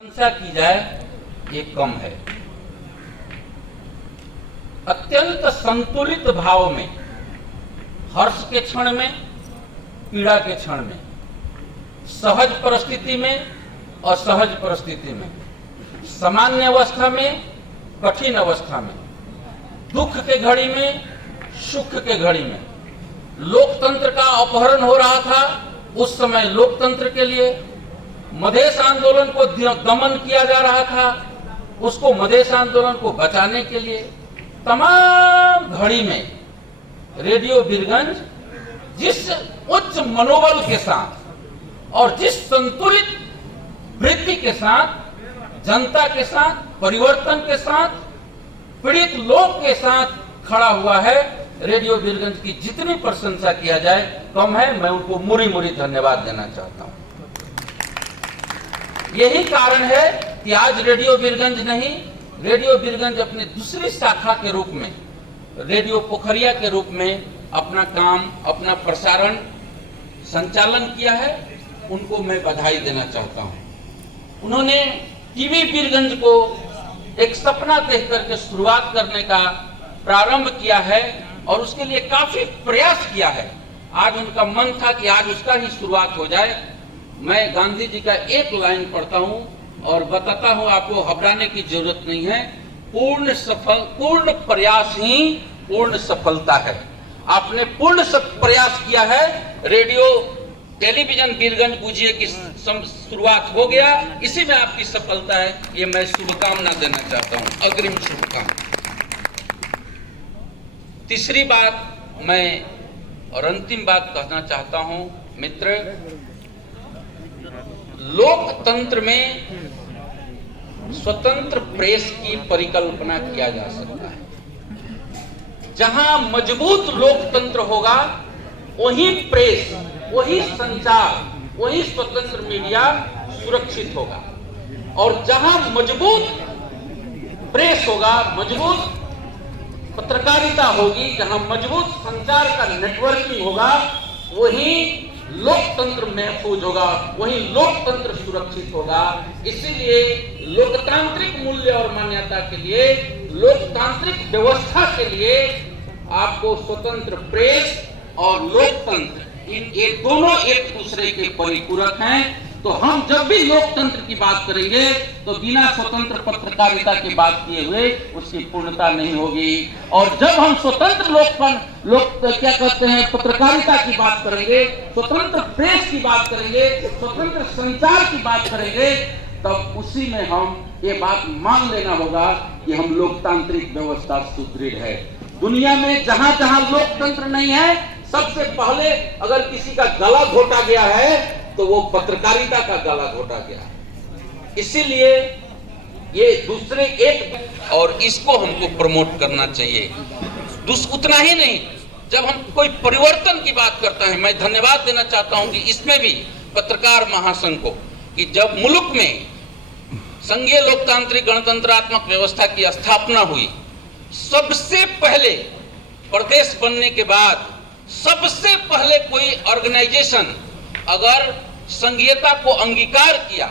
प्रशंसा की जाए ये कम है। अत्यंत संतुलित भाव में, हर्ष के क्षण में, पीड़ा के क्षण में, सहज परिस्थिति में, असहज परिस्थिति में, सामान्य अवस्था में, कठिन अवस्था में, दुख के घड़ी में, सुख के घड़ी में, लोकतंत्र का अपहरण हो रहा था उस समय लोकतंत्र के लिए, मधेश आंदोलन को दमन किया जा रहा था, उसको मधेश आंदोलन को बचाने के लिए, तमाम घड़ी में रेडियो वीरगंज जिस उच्च मनोबल के साथ और जिस संतुलित वृत्ति के साथ, जनता के साथ, परिवर्तन के साथ, पीड़ित लोग के साथ खड़ा हुआ है, रेडियो वीरगंज की जितनी प्रशंसा किया जाए कम है। मैं उनको मुरी मुरी धन्यवाद देना चाहता हूं। यही कारण है कि आज रेडियो वीरगंज नहीं, रेडियो वीरगंज अपने दूसरी शाखा के रूप में, रेडियो पोखरिया के रूप में अपना काम, अपना प्रसारण संचालन किया है। उनको मैं बधाई देना चाहता हूं। उन्होंने टीवी वीरगंज को एक सपना देख करके शुरुआत करने का प्रारंभ किया है और उसके लिए काफी प्रयास किया है। आज उनका मन था कि आज उसका ही शुरुआत हो जाए। मैं गांधी जी का एक लाइन पढ़ता हूं और बताता हूं, आपको घबराने की जरूरत नहीं है। पूर्ण प्रयास ही पूर्ण सफलता है। आपने पूर्ण प्रयास किया है। रेडियो टेलीविजन वीरगंज बूझिए कि शुरुआत हो गया, इसी में आपकी सफलता है। ये मैं शुभकामना देना चाहता हूं, अग्रिम शुभकामना। तीसरी बात मैं और अंतिम बात कहना चाहता हूं, मित्र, लोकतंत्र में स्वतंत्र प्रेस की परिकल्पना किया जा सकता है। जहां मजबूत लोकतंत्र होगा वही प्रेस, वही संचार, वही स्वतंत्र मीडिया सुरक्षित होगा। और जहां मजबूत प्रेस होगा, मजबूत पत्रकारिता होगी, जहां मजबूत संचार का नेटवर्किंग होगा, वही लोकतंत्र महफूज होगा, वही लोकतंत्र सुरक्षित होगा। इसीलिए लोकतांत्रिक मूल्य और मान्यता के लिए, लोकतांत्रिक व्यवस्था के लिए आपको स्वतंत्र प्रेस और लोकतंत्र, ये दोनों एक दूसरे के परिपूरक हैं। तो हम जब भी लोकतंत्र की बात करेंगे तो बिना स्वतंत्र पत्रकारिता की बात किए हुए उसकी पूर्णता नहीं होगी। और जब हम स्वतंत्र क्या कहते हैं, पत्रकारिता की बात करेंगे, स्वतंत्र प्रेस की बात करेंगे, स्वतंत्र संचार की बात करेंगे, तब उसी में हम ये बात मान लेना होगा कि हम लोकतांत्रिक व्यवस्था सुदृढ़ है। दुनिया में जहां जहां लोकतंत्र नहीं है, सबसे पहले अगर किसी का गला घोटा गया है तो वो पत्रकारिता का गला घोटा गया। इसीलिए ये दूसरे एक, और इसको हमको प्रमोट करना चाहिए। उतना ही नहीं, जब हम कोई परिवर्तन की बात करते हैं, मैं धन्यवाद देना चाहता हूं कि इसमें भी पत्रकार महासंघ को, कि जब मुल्क में संघीय लोकतांत्रिक गणतंत्रात्मक व्यवस्था की स्थापना हुई, सबसे पहले प्रदेश बनने के बाद सबसे पहले कोई ऑर्गेनाइजेशन अगर संघीयता को अंगीकार किया,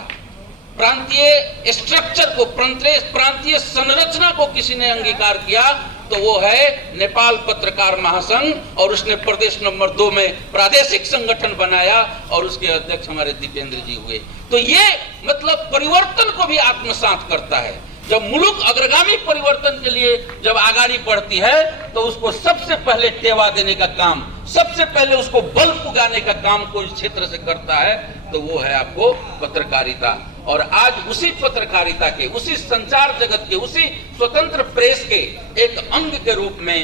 प्रांतीय स्ट्रक्चर को, प्रांतीय संरचना को किसी ने अंगीकार किया, तो वो है नेपाल पत्रकार महासंघ। और उसने प्रदेश नंबर 2 में प्रादेशिक संगठन बनाया और उसके अध्यक्ष हमारे दीपेंद्र जी हुए। तो ये मतलब परिवर्तन को भी आत्मसात करता है। जब मुल्क अग्रगामी परिवर्तन के लिए जब आगाड़ी बढ़ती है तो उसको सबसे पहले टेवा देने का काम, सबसे पहले उसको बल पुगाने का काम कोई क्षेत्र से करता है, तो वो है आपको पत्रकारिता। और आज उसी पत्रकारिता के, उसी संचार जगत के, उसी स्वतंत्र प्रेस के एक अंग के रूप में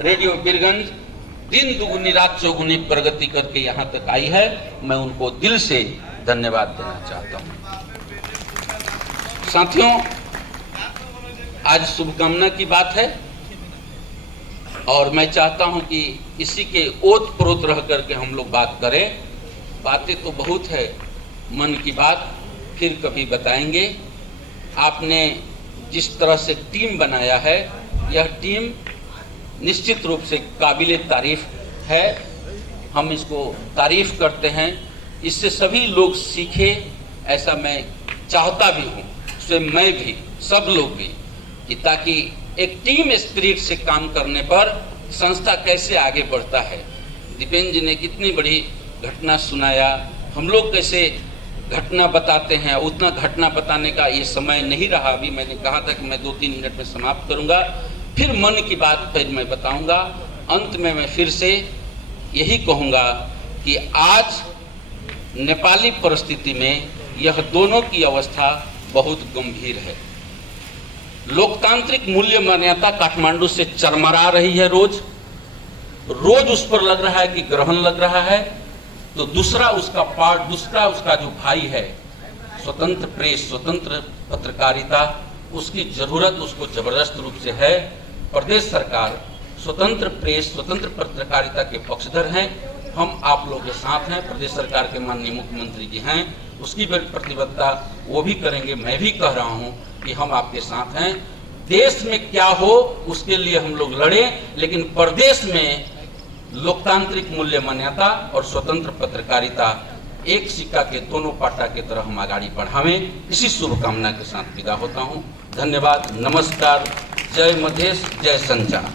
रेडियो वीरगंज दिन दुगुनी रात चौगुनी प्रगति करके यहाँ तक आई है। मैं उनको दिल से धन्यवाद देना चाहता हूँ। साथियों, आज शुभकामना की बात है और मैं चाहता हूं कि इसी के ओत प्रोत रह करके हम लोग बात करें। बातें तो बहुत है, मन की बात फिर कभी बताएंगे। आपने जिस तरह से टीम बनाया है, यह टीम निश्चित रूप से काबिले तारीफ है। हम इसको तारीफ करते हैं, इससे सभी लोग सीखे, ऐसा मैं चाहता भी हूं। से मैं भी, सब लोग भी, कि ताकि एक टीम स्पिरिट से काम करने पर संस्था कैसे आगे बढ़ता है। दीपेन जी ने कितनी बड़ी घटना सुनाया, हम लोग कैसे घटना बताते हैं, उतना घटना बताने का ये समय नहीं रहा। अभी मैंने कहा था कि मैं 2-3 मिनट में समाप्त करूंगा, फिर मन की बात फिर मैं बताऊंगा। अंत में मैं फिर से यही कहूंगा कि आज नेपाली परिस्थिति में यह दोनों की अवस्था बहुत गंभीर है। लोकतांत्रिक मूल्य मान्यता काठमांडू से चरमरा रही है, रोज उस पर लग रहा है कि ग्रहण लग रहा है। तो दूसरा उसका जो भाई है, स्वतंत्र प्रेस, स्वतंत्र पत्रकारिता, उसकी जरूरत उसको जबरदस्त रूप से है। प्रदेश सरकार स्वतंत्र प्रेस, स्वतंत्र पत्रकारिता के पक्षधर हैं। हम आप लोगों के साथ हैं। प्रदेश सरकार के माननीय मुख्यमंत्री जी हैं, उसकी प्रतिबद्धता वो भी करेंगे। मैं भी कह रहा हूं कि हम आपके साथ हैं। देश में क्या हो उसके लिए हम लोग लड़ें, लेकिन प्रदेश में लोकतांत्रिक मूल्य मान्यता और स्वतंत्र पत्रकारिता एक सिक्का के दोनों पाटा की तरह हम आगे बढ़ावें। इसी शुभकामना के साथ विदा होता हूं। धन्यवाद, नमस्कार, जय मधेश, जय संचार।